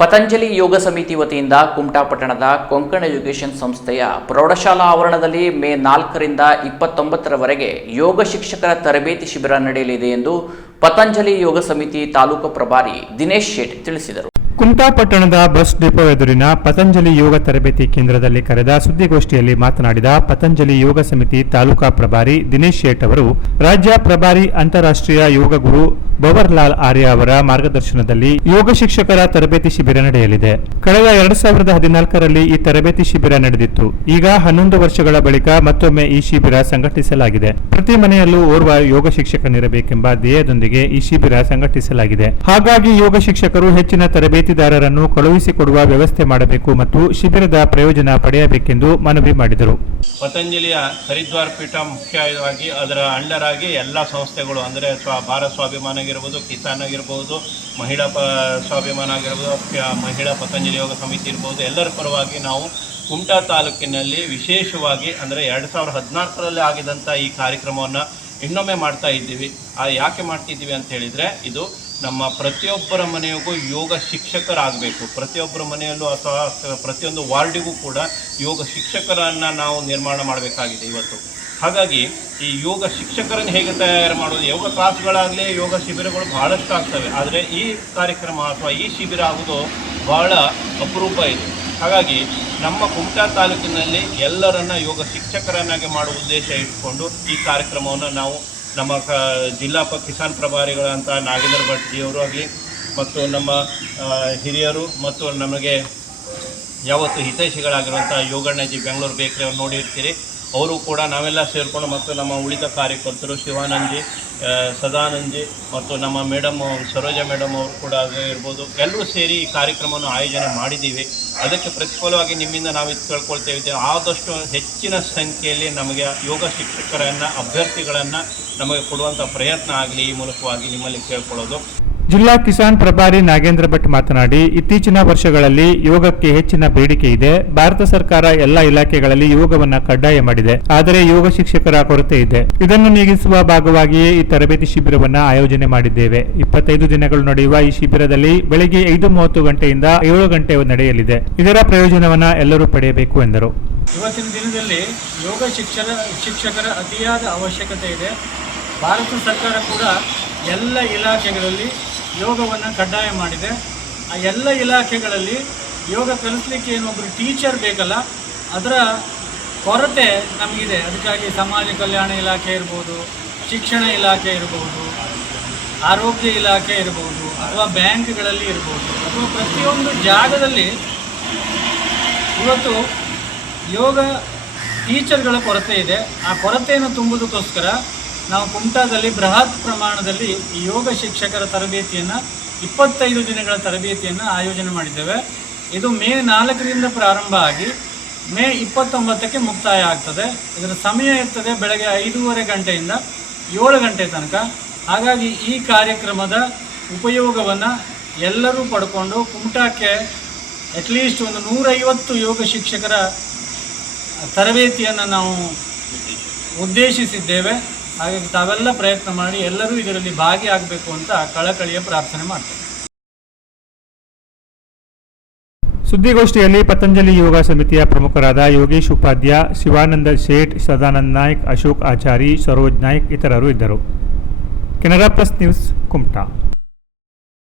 ಪತಂಜಲಿ ಯೋಗ ಸಮಿತಿ ವತಿಯಿಂದ ಕುಮಟಾ ಪಟ್ಟಣದ ಕೊಂಕಣ ಎಜುಕೇಷನ್ ಸಂಸ್ಥೆಯ ಪ್ರೌಢಶಾಲಾ ಆವರಣದಲ್ಲಿ ಮೇ 4ರಿಂದ 29ರವರೆಗೆ ಯೋಗ ಶಿಕ್ಷಕರ ತರಬೇತಿ ಶಿಬಿರ ನಡೆಯಲಿದೆ ಎಂದು ಪತಂಜಲಿ ಯೋಗ ಸಮಿತಿ ತಾಲೂಕು ಪ್ರಭಾರಿ ದಿನೇಶ್ ಶೇಟ್ ತಿಳಿಸಿದರು. ಕುಮಟಾ ಪಟ್ಟಣದ ಬಸ್ ಡಿಪೋ ಎದುರಿನ ಪತಂಜಲಿ ಯೋಗ ತರಬೇತಿ ಕೇಂದ್ರದಲ್ಲಿ ಕರೆದ ಸುದ್ದಿಗೋಷ್ಠಿಯಲ್ಲಿ ಮಾತನಾಡಿದ ಪತಂಜಲಿ ಯೋಗ ಸಮಿತಿ ತಾಲೂಕಾ ಪ್ರಭಾರಿ ದಿನೇಶ್ ಶೇಟ್ ಅವರು, ರಾಜ್ಯ ಪ್ರಭಾರಿ ಅಂತಾರಾಷ್ಟ್ರೀಯ ಯೋಗ ಗುರು ಭವರ್ಲಾಲ್ ಆರ್ಯ ಅವರ ಮಾರ್ಗದರ್ಶನದಲ್ಲಿ ಯೋಗ ಶಿಕ್ಷಕರ ತರಬೇತಿ ಶಿಬಿರ ನಡೆಯಲಿದೆ. ಕಳೆದ 2014ರಲ್ಲಿ ಈ ತರಬೇತಿ ಶಿಬಿರ ನಡೆದಿತ್ತು. ಈಗ 11 ವರ್ಷಗಳ ಬಳಿಕ ಮತ್ತೊಮ್ಮೆ ಈ ಶಿಬಿರ ಸಂಘಟಿಸಲಾಗಿದೆ. ಪ್ರತಿ ಮನೆಯಲ್ಲೂ ಓರ್ವ ಯೋಗ ಶಿಕ್ಷಕನಿರಬೇಕೆಂಬ ಧ್ಯೇಯದೊಂದಿಗೆ ಈ ಶಿಬಿರ ಸಂಘಟಿಸಲಾಗಿದೆ. ಹಾಗಾಗಿ ಯೋಗ ಶಿಕ್ಷಕರು ಹೆಚ್ಚಿನ ತರಬೇತಿದಾರರನ್ನು ಕಳುಹಿಸಿಕೊಡುವ ವ್ಯವಸ್ಥೆ ಮಾಡಬೇಕು ಮತ್ತು ಶಿಬಿರದ ಪ್ರಯೋಜನ ಪಡೆಯಬೇಕೆಂದು ಮನವಿ ಮಾಡಿದರು. ಪತಂಜಲಿಯ ಹರಿದ್ವಾರ ಪೀಠ ಮುಖ್ಯವಾಗಿ ಅದರ ಅಂಡರ್ ಆಗಿ ಎಲ್ಲ ಸಂಸ್ಥೆಗಳು ಅಂದರೆ ಭಾರತ ಸ್ವಾಭಿಮಾನ ಆಗಿರ್ಬೋದು, ಕಿಸಾನ್ ಆಗಿರ್ಬೋದು, ಮಹಿಳಾ ಸ್ವಾಭಿಮಾನ ಆಗಿರ್ಬೋದು, ಮಹಿಳಾ ಪತಂಜಲಿ ಯೋಗ ಸಮಿತಿ ಇರ್ಬೋದು, ಎಲ್ಲರ ಪರವಾಗಿ ನಾವು ಕುಮಟಾ ತಾಲೂಕಿನಲ್ಲಿ ವಿಶೇಷವಾಗಿ ಅಂದರೆ 2014ರಲ್ಲಿ ಆಗಿದಂಥ ಈ ಕಾರ್ಯಕ್ರಮವನ್ನು ಇನ್ನೊಮ್ಮೆ ಮಾಡ್ತಾ ಇದ್ದೀವಿ. ಯಾಕೆ ಮಾಡ್ತಿದ್ದೀವಿ ಅಂತ ಹೇಳಿದರೆ, ಇದು ನಮ್ಮ ಪ್ರತಿಯೊಬ್ಬರ ಮನೆಗೂ ಯೋಗ ಶಿಕ್ಷಕರಾಗಬೇಕು. ಪ್ರತಿಯೊಬ್ಬರ ಮನೆಯಲ್ಲೂ ಅಥವಾ ಪ್ರತಿಯೊಂದು ವಾರ್ಡಿಗೂ ಕೂಡ ಯೋಗ ಶಿಕ್ಷಕರನ್ನು ನಾವು ನಿರ್ಮಾಣ ಮಾಡಬೇಕಾಗಿದೆ ಇವತ್ತು. ಹಾಗಾಗಿ ಈ ಯೋಗ ಶಿಕ್ಷಕರನ್ನು ಹೇಗೆ ತಯಾರು ಮಾಡೋದು, ಯೋಗ ಕ್ಲಾಸ್ಗಳಾಗಲಿ ಯೋಗ ಶಿಬಿರಗಳು ಬಹಳಷ್ಟು ಆಗ್ತವೆ, ಆದರೆ ಈ ಕಾರ್ಯಕ್ರಮ ಅಥವಾ ಈ ಶಿಬಿರ ಆಗೋದು ಬಹಳ ಅಪರೂಪ ಇದೆ. ಹಾಗಾಗಿ ನಮ್ಮ ಕುಮಟಾ ತಾಲೂಕಿನಲ್ಲಿ ಎಲ್ಲರನ್ನ ಯೋಗ ಶಿಕ್ಷಕರನ್ನಾಗಿ ಮಾಡುವ ಉದ್ದೇಶ ಇಟ್ಕೊಂಡು ಈ ಕಾರ್ಯಕ್ರಮವನ್ನು ನಾವು ನಮ್ಮ ಜಿಲ್ಲಾ ಕಿಸಾನ್ ಪ್ರಭಾರಿಗಳಂತ ನಾಗೇಂದ್ರ ಭಟ್ ಜಿಯವರು ಆಗಲಿ ಮತ್ತು ನಮ್ಮ ಹಿರಿಯರು ಮತ್ತು ನಮಗೆ ಯಾವತ್ತು ಹಿತೈಷಿಗಳಾಗಿರುವಂಥ ಯೋಗಣ್ಣಜಿ ಬೆಂಗಳೂರು ಬೇಕ್ರಿ ಅವ್ರು ನೋಡಿರ್ತೀರಿ, ಅವರು ಕೂಡ ನಾವೆಲ್ಲ ಸೇರಿಕೊಂಡು ಮತ್ತು ನಮ್ಮ ಉಳಿದ ಕಾರ್ಯಕರ್ತರು ಶಿವಾನಂದ್ಜಿ, ಸದಾನಂದ್ಜಿ ಮತ್ತು ನಮ್ಮ ಮೇಡಮ್ ಸರೋಜಾ ಮೇಡಮ್ ಅವರು ಕೂಡ ಇರ್ಬೋದು, ಎಲ್ಲರೂ ಸೇರಿ ಈ ಕಾರ್ಯಕ್ರಮವನ್ನು ಆಯೋಜನೆ ಮಾಡಿದ್ದೀವಿ. ಅದಕ್ಕೆ ಪ್ರತಿಫಲವಾಗಿ ನಿಮ್ಮಿಂದ ನಾವು ಇದು ಕೇಳ್ಕೊಳ್ತೇವೆ, ಆದಷ್ಟು ಹೆಚ್ಚಿನ ಸಂಖ್ಯೆಯಲ್ಲಿ ನಮಗೆ ಯೋಗ ಶಿಕ್ಷಕರನ್ನು ಅಭ್ಯರ್ಥಿಗಳನ್ನು ನಮಗೆ ಕೊಡುವಂಥ ಪ್ರಯತ್ನ ಆಗಲಿ ಈ ಮೂಲಕವಾಗಿ ನಿಮ್ಮಲ್ಲಿ ಕೇಳ್ಕೊಳ್ಳೋದು. ಜಿಲ್ಲಾ ಕಿಸಾನ್ ಪ್ರಭಾರಿ ನಾಗೇಂದ್ರ ಭಟ್ ಮಾತನಾಡಿ, ಇತ್ತೀಚಿನ ವರ್ಷಗಳಲ್ಲಿ ಯೋಗಕ್ಕೆ ಹೆಚ್ಚಿನ ಬೇಡಿಕೆ ಇದೆ. ಭಾರತ ಸರ್ಕಾರ ಎಲ್ಲ ಇಲಾಖೆಗಳಲ್ಲಿ ಯೋಗವನ್ನ ಕಡ್ಡಾಯ ಮಾಡಿದೆ, ಆದರೆ ಯೋಗ ಶಿಕ್ಷಕರ ಕೊರತೆ ಇದೆ. ಇದನ್ನು ನೀಗಿಸುವ ಭಾಗವಾಗಿಯೇ ಈ ತರಬೇತಿ ಶಿಬಿರವನ್ನ ಆಯೋಜನೆ ಮಾಡಿದ್ದೇವೆ. 25 ದಿನಗಳು ನಡೆಯುವ ಈ ಶಿಬಿರದಲ್ಲಿ ಬೆಳಗ್ಗೆ 5:30 ಗಂಟೆಯಿಂದ 7 ಗಂಟೆ ನಡೆಯಲಿದೆ. ಇದರ ಪ್ರಯೋಜನವನ್ನ ಎಲ್ಲರೂ ಪಡೆಯಬೇಕು ಎಂದರು. ಇವತ್ತಿನ ದಿನದಲ್ಲಿ ಯೋಗ ಶಿಕ್ಷಕರ ಅತಿಯಾದ ಅವಶ್ಯಕತೆ ಇದೆ. ಭಾರತ ಸರ್ಕಾರ ಕೂಡ ಎಲ್ಲ ಇಲಾಖೆಗಳಲ್ಲಿ ಯೋಗವನ್ನು ಕಡ್ಡಾಯ ಮಾಡಿದೆ. ಆ ಎಲ್ಲ ಇಲಾಖೆಗಳಲ್ಲಿ ಯೋಗ ಕಲಿಸಲಿಕ್ಕೆ ಏನೊಬ್ಬರು ಟೀಚರ್ ಬೇಕಲ್ಲ, ಅದರ ಕೊರತೆ ನಮಗಿದೆ. ಅದಕ್ಕಾಗಿ ಸಮಾಜ ಕಲ್ಯಾಣ ಇಲಾಖೆ ಇರ್ಬೋದು, ಶಿಕ್ಷಣ ಇಲಾಖೆ ಇರ್ಬೋದು, ಆರೋಗ್ಯ ಇಲಾಖೆ ಇರ್ಬೋದು, ಅಥವಾ ಬ್ಯಾಂಕ್ಗಳಲ್ಲಿ ಇರ್ಬೋದು, ಅಥವಾ ಪ್ರತಿಯೊಂದು ಜಾಗದಲ್ಲಿ ಇವತ್ತು ಯೋಗ ಟೀಚರ್ಗಳ ಕೊರತೆ ಇದೆ. ಆ ಕೊರತೆಯನ್ನು ತುಂಬುವುದಕ್ಕೋಸ್ಕರ ನಾವು ಕುಮಟಾದಲ್ಲಿ ಬೃಹತ್ ಪ್ರಮಾಣದಲ್ಲಿ ಈ ಯೋಗ ಶಿಕ್ಷಕರ ತರಬೇತಿಯನ್ನು 25 ದಿನಗಳ ತರಬೇತಿಯನ್ನು ಆಯೋಜನೆ ಮಾಡಿದ್ದೇವೆ. ಇದು ಮೇ 4ರಿಂದ ಪ್ರಾರಂಭ ಆಗಿ ಮೇ 29ಕ್ಕೆ ಮುಕ್ತಾಯ ಆಗ್ತದೆ. ಇದರ ಸಮಯ ಇರ್ತದೆ ಬೆಳಗ್ಗೆ 5:30 ಗಂಟೆಯಿಂದ 7 ಗಂಟೆ ತನಕ. ಹಾಗಾಗಿ ಈ ಕಾರ್ಯಕ್ರಮದ ಉಪಯೋಗವನ್ನು ಎಲ್ಲರೂ ಪಡ್ಕೊಂಡು ಕುಮಟಾಕ್ಕೆ ಅಟ್ಲೀಸ್ಟ್ ಒಂದು 150 ಯೋಗ ಶಿಕ್ಷಕರ ತರಬೇತಿಯನ್ನು ನಾವು ಉದ್ದೇಶಿಸಿದ್ದೇವೆ. ಹಾಗಾಗಿ ತಾವೆಲ್ಲ ಪ್ರಯತ್ನ ಮಾಡಿ ಎಲ್ಲರೂ ಇದರಲ್ಲಿ ಭಾಗಿಯಾಗಬೇಕು ಅಂತ ಕಳಕಳಿಯ ಪ್ರಾರ್ಥನೆ ಮಾಡ್ತೇವೆ. ಸುದ್ದಿಗೋಷ್ಠಿಯಲ್ಲಿ ಪತಂಜಲಿ ಯೋಗ ಸಮಿತಿಯ ಪ್ರಮುಖರಾದ ಯೋಗೇಶ್ ಉಪಾಧ್ಯ, ಶಿವಾನಂದ ಶೇಟ್, ಸದಾನಂದ್ ನಾಯ್ಕ್, ಅಶೋಕ್ ಆಚಾರಿ, ಸರೋಜ್ ನಾಯ್ಕ್ ಇತರರು ಇದ್ದರು. Canara plus news, Kumta.